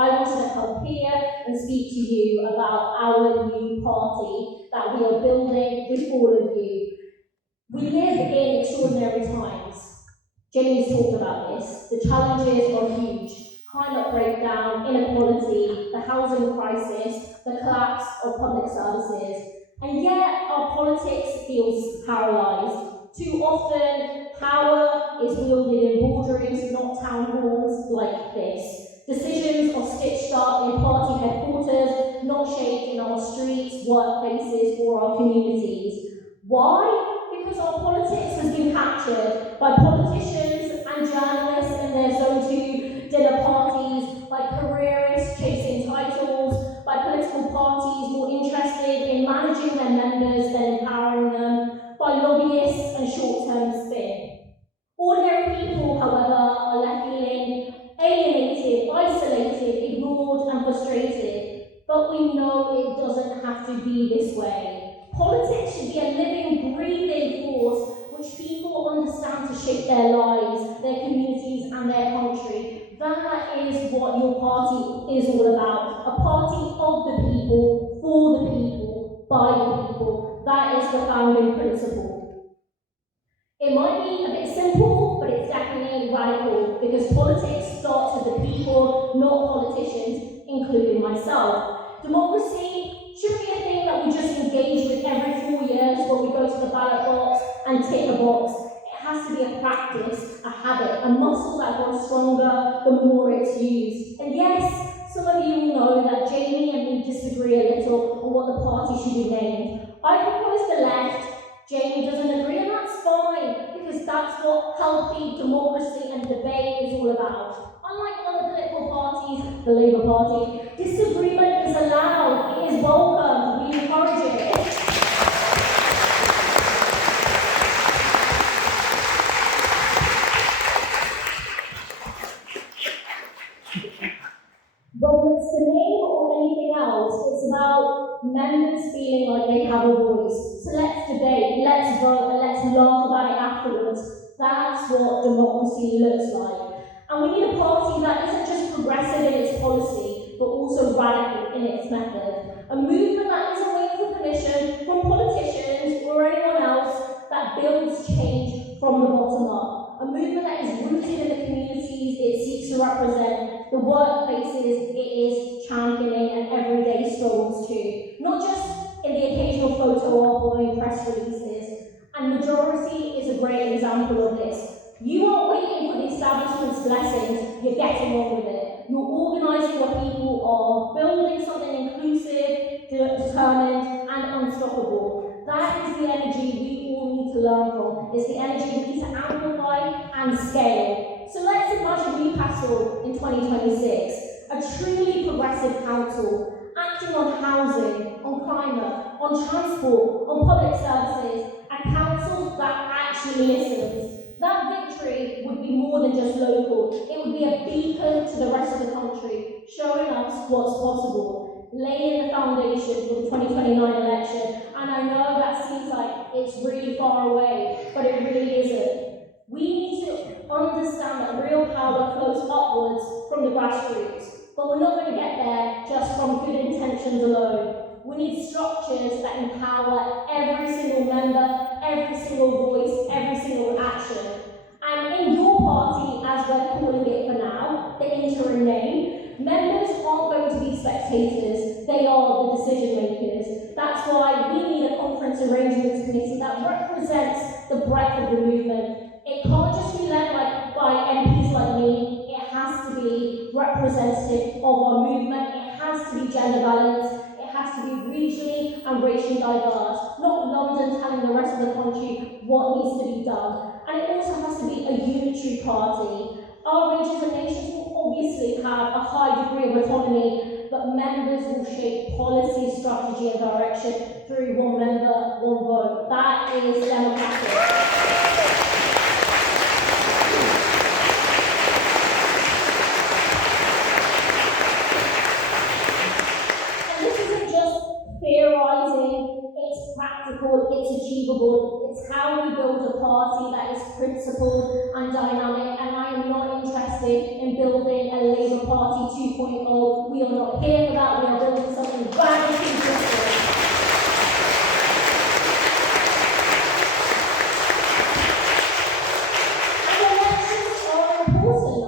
I wanted to come here and speak to you about our new party that we are building with all of you. We live in extraordinary times. Jamie's talked about this. The challenges are huge. Climate breakdown, inequality, the housing crisis, the collapse of public services. And yet our politics feels paralysed. Too often, power is wielded in boardrooms, not town halls like this. Decisions are stitched up in party headquarters, not shaped in our streets, workplaces, or our communities. Why? Because our politics has been captured by politicians and journalists in their Zone 2 dinner parties, by careerists chasing titles, by political parties more interested in managing their members than empowering them, by lobbyists and short-term spin. Ordinary people, however, are left feeling alienated, isolated, ignored and frustrated. But we know it doesn't have to be this way. Politics should be a living, breathing force which people understand to shape their lives, their communities and their country. That is what your party is all about. A party of the people, for the people, by the people. That is the founding principle. It might be a bit simple, but it's definitely radical, because politics starts with the people, not politicians, including myself. Democracy shouldn't be a thing that we just engage with every 4 years when we go to the ballot box and tick a box. It has to be a practice, a habit, a muscle that grows stronger the more it's used. And yes, some of you will know that Jamie and me disagree a little on what the party should be named. I propose the left, Jamie doesn't agree, and that's fine, because that's what healthy democracy and debate is all about. Unlike other political parties, the Labour Party, disagreement is allowed, it is welcome, we encourage it. Whether it's the name or anything else, it's about members feeling like they have a voice. So let's debate, let's vote, and let's laugh about it afterwards. That's what democracy looks like. And we need a party that isn't just progressive in its policy, but also radical in its method. A movement that isn't waiting for permission from politicians or anyone else, that builds change from the bottom up. A movement that is rooted in the communities it seeks to represent, the workplaces it is championing, and everyday struggles too. Not just in the occasional photo op or in press releases. And majority is a great example of this. You aren't waiting for the establishment's blessings, you're getting on with it. You're organising where people are building something inclusive, determined and unstoppable. That is the energy we all need to learn from. It's the energy we need to amplify and scale. So let's imagine Newcastle in 2026, a truly progressive council, acting on housing, on climate, on transport, on public services, a council that actually listens. That victory would be more than just local. It would be a beacon to the rest of the country, showing us what's possible, laying the foundation for the 2029 election. And I know that seems like it's really far away, but it really isn't. We need to understand that real power flows upwards from the grassroots, but we're not going to get there just from good intentions alone. We need structures that empower every single member, every single voice, every single action. And in your party, as we're calling it for now, the interim name, members aren't going to be spectators, they are the decision makers. That's why we need a conference arrangements committee that represents the breadth of the movement. It can't just be led by MPs like me, it has to be representative of our movement, it has to be gender balanced, it has to be regionally and racially diverse, not London telling the rest of the country what needs to be done. And it also has to be a unitary party. Our regions and nations will obviously have a high degree of autonomy, but members will shape policy, strategy and direction through one member, one vote. That is democratic. It's practical, it's achievable, it's how we build a party that is principled and dynamic, and I am not interested in building a Labour Labour Party 2.0. We are not here for that. We are building something radically different.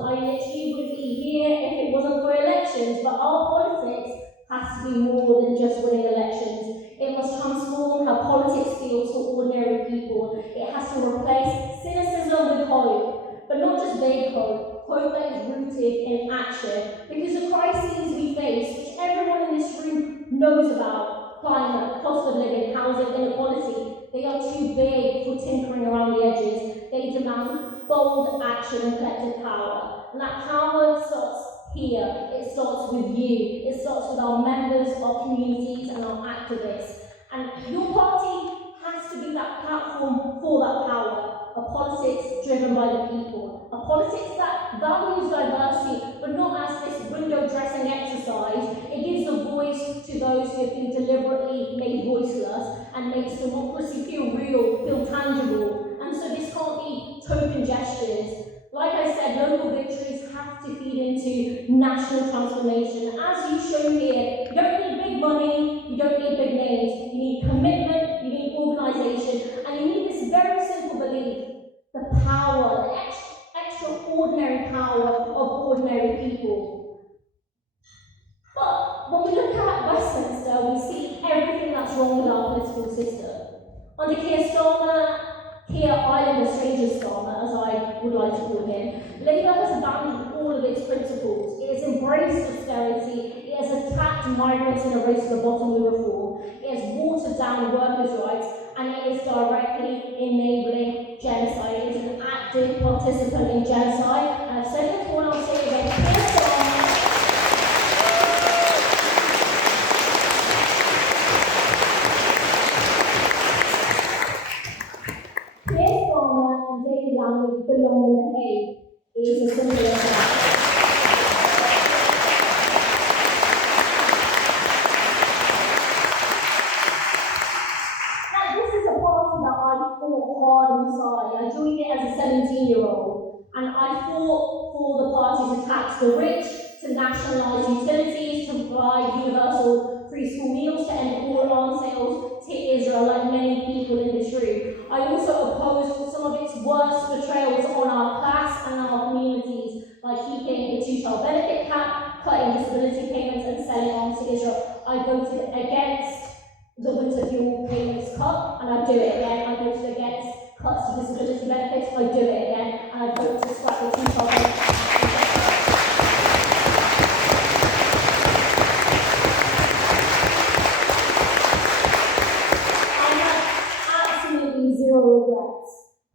I literally wouldn't be here if it wasn't for elections, but our politics has to be more than just winning elections. It must transform how politics feels for ordinary people. It has to replace cynicism with hope, but not just vague hope, hope that is rooted in action. Because the crises we face, which everyone in this room knows about, climate, cost of living, housing, inequality, they are too big for tinkering around the edges. They demand bold action and collective power. And that power starts here. It starts with you. It starts with our members, our communities, and our activists. And your party has to be that platform for that power. A politics driven by the people. A politics that values diversity, but not as this window dressing exercise. It gives a voice to those who have been deliberately made voiceless and makes democracy feel real, feel tangible. And so this can't be token gestures. Like I said, local victories have to feed into national transformation. As you show here, you don't need big money, you don't need big names. You need commitment, you need organisation, and you need this very simple belief, the power, the extraordinary power of ordinary people. But when we look at Westminster, we see everything that's wrong with our political system. Under Keir Starmer, Keir Islander Stranger Starmer, as I would like to call him, Labour has abandoned all of its principles. It has embraced austerity, it has attacked migrants in a race to the bottom with reform, it has watered down workers' rights, and it is directly enabling genocide. It is an active participant in genocide. And I've said it before and I'll say it again, Keir Starmer and David Lamb belong in the Hague. It is as simple as that. Now, this is a party that I fought hard inside. I joined it as a 17-year-old, and I fought for the party to tax the rich, to nationalise utilities, to provide universal free school meals, to end all arms sales to Israel, like many people in this room. I also opposed some of its worst betrayals on our class and our communities, like keeping the two-child benefit cap, cutting disability payments, and selling arms to Israel. I voted against the winter fuel payments cut, and I do it again. I voted against cuts to disability benefits, I do it again, and I voted to scrap the two-child benefit cap.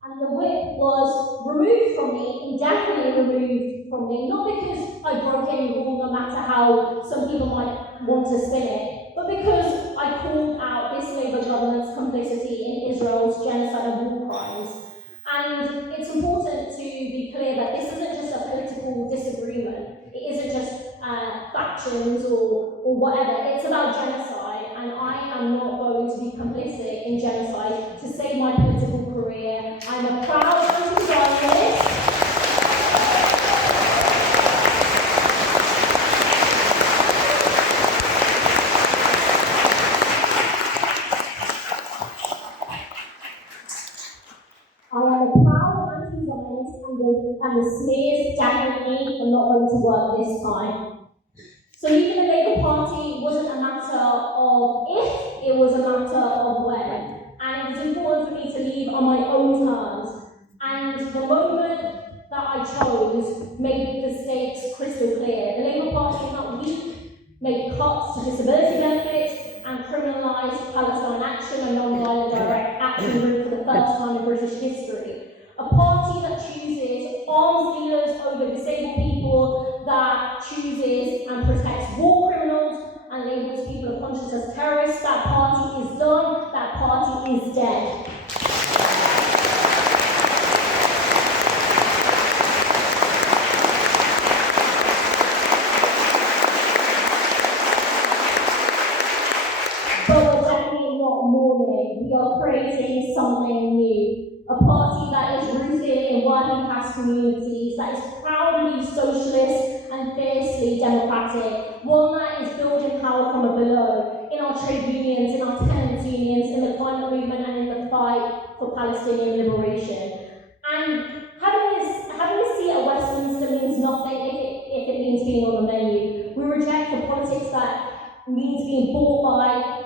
And the whip was removed from me, indefinitely removed from me, not because I broke any rule, no matter how some people might want to spin it, but because I called out this Labour government's complicity in Israel's genocide and war crimes. And it's important to be clear that this isn't just a political disagreement, it isn't just factions or whatever, it's about genocide, and I am not going to be complicit in genocide to save my political career. I'm a proud anti-Zionist. And the smears definitely are not going to work this time. So leaving the Labour Party wasn't a matter of if, it was a matter of when. And it was important for me to leave on my own terms. And the moment that I chose made the stakes crystal clear. The Labour Party is not weak, made cuts to disability benefits, and criminalised Palestine action and non-violent direct action route for the first time in British history. A party that chooses arms dealers over disabled people, that chooses and protects war criminals and labels people of conscience as terrorists. That party is done, that party is dead. But we're definitely not mourning, we are creating something new. A party that is rooted in working class communities, that is proudly socialist and fierce democratic, one that is building power from below, in our trade unions, in our tenants unions, in the climate movement, and in the fight for Palestinian liberation. And having a seat at Westminster means nothing if it means being on the menu. We reject the politics that means being bought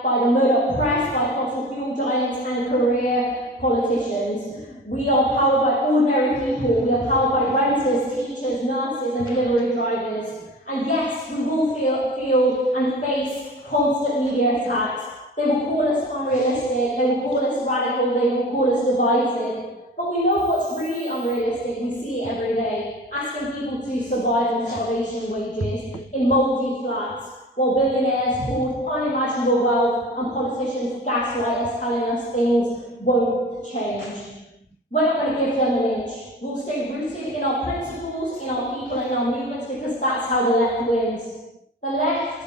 by the Murdoch press, by fossil fuel giants and career politicians. We are powered by ordinary people. We are powered by renters, teachers, nurses, and delivery drivers. And yes, we will feel and face constant media attacks. They will call us unrealistic, they will call us radical, they will call us divisive. But we know what's really unrealistic. We see it every day, asking people to survive on starvation wages, in mouldy flats, while billionaires hoard unimaginable wealth and politicians gaslight us, telling us things won't change. We're not going to give them an inch. We'll stay rooted in our principles, in our people, and in our movements, because that's how the left wins. The left,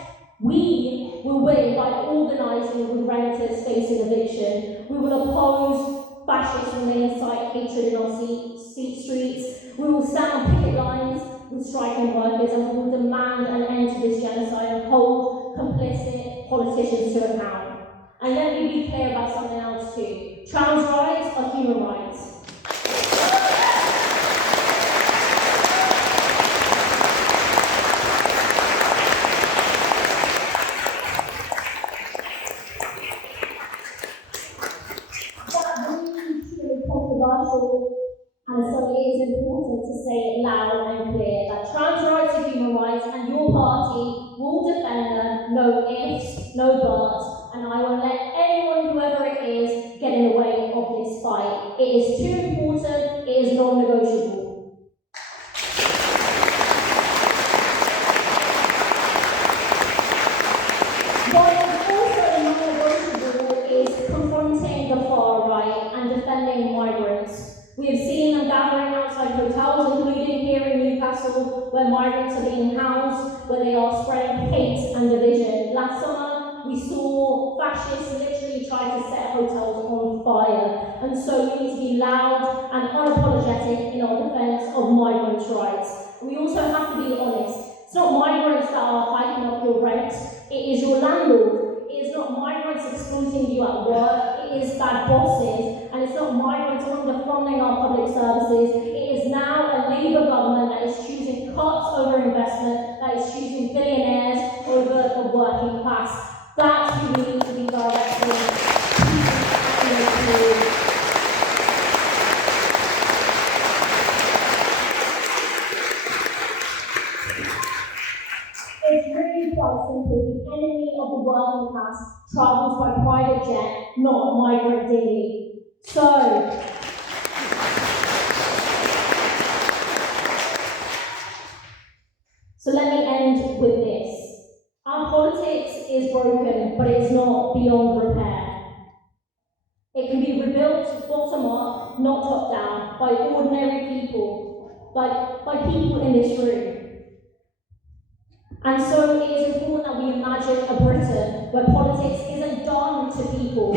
we will win by organising with renters facing eviction. We will oppose fascists when they incite hatred in our streets. We will stand on picket lines with striking workers, and we will demand an end to this genocide and hold complicit politicians to account. And let me be clear about something else too. Trans rights are human rights. And so it is important to say it loud and clear that trans rights are human rights, and your party will defend them, no ifs, no buts, and I won't let anyone, whoever it is, get in the way of this fight. It is too important, it is non-negotiable. What is also non-negotiable is confronting the far right and defending migrants. We have seen them gathering outside hotels, including here in Newcastle, where migrants are being housed, where they are spreading hate and division. Last summer, we saw fascists literally try to set hotels on fire. And so we need to be loud and unapologetic in our defence of migrants' rights. We also have to be honest. It's not migrants that are hiking up your rent, it is your landlord. It is not migrants exploiting you at work, it is bad bosses, and it's not migrants underfunding our public services. It is now a Labour government that is choosing cuts over investment, that is choosing billionaires over the working class. That's who we need to be directing. It's really quite simple. The enemy of the working class travels by private jet, not migrant dinghy. So let me end with this. Our politics is broken, but it's not beyond repair. It can be rebuilt bottom up, not top down, by ordinary people, by people in this room. And so it is important that we imagine a Britain where politics isn't done to people,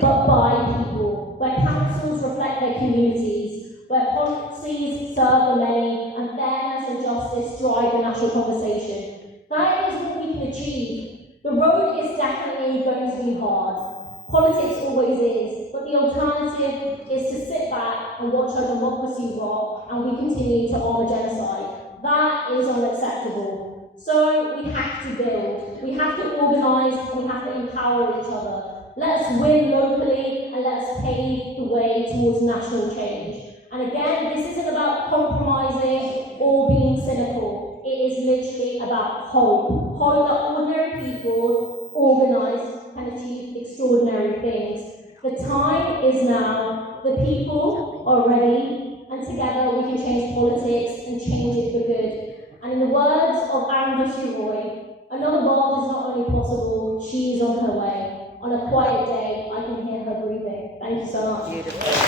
but by people, where councils reflect their communities, where policies serve the many, and fairness and justice drive the national conversation. That is what we can achieve. The road is definitely going to be hard. Politics always is, but the alternative is to sit back and watch our democracy rot, and we continue to arm genocide. That is unacceptable. So we have to build, we have to organise, we have to empower each other. Let's win locally and let's pave the way towards national change. And again, this isn't about compromising or being cynical. It is literally about hope. Hope that ordinary people, organised, can achieve extraordinary things. The time is now. The people are ready, and together we can change politics and change it for good. And in the words of Roy, another world is not only possible, she is on her way. On a quiet day, I can hear her breathing. Thank you so much. Beautiful.